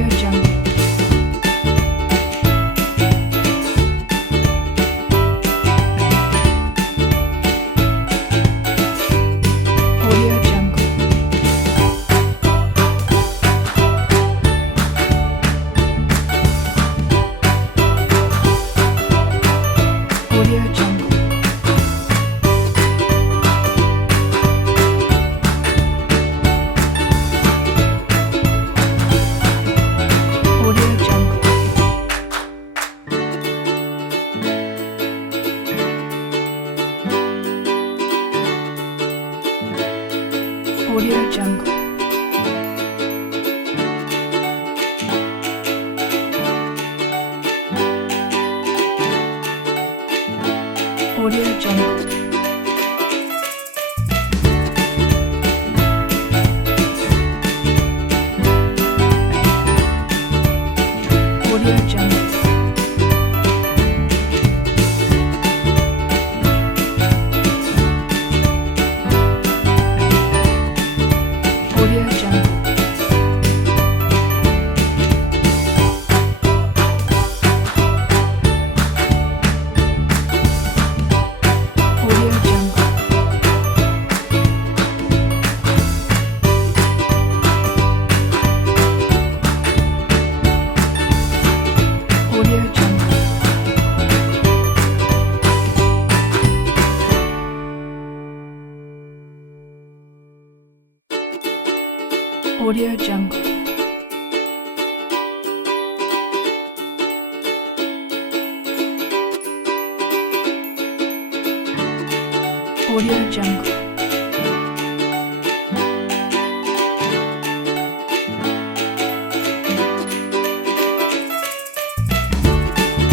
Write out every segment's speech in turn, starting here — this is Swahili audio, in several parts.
Audio Jungle. Audio Jungle. Audio Jungle. Audio Jungle. Audio Jungle. Audio Jungle. Audio Jungle. Audio Jungle. Audio Jungle. Audio Jungle. Audio Jungle. Audio Jungle.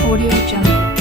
Audio Jungle.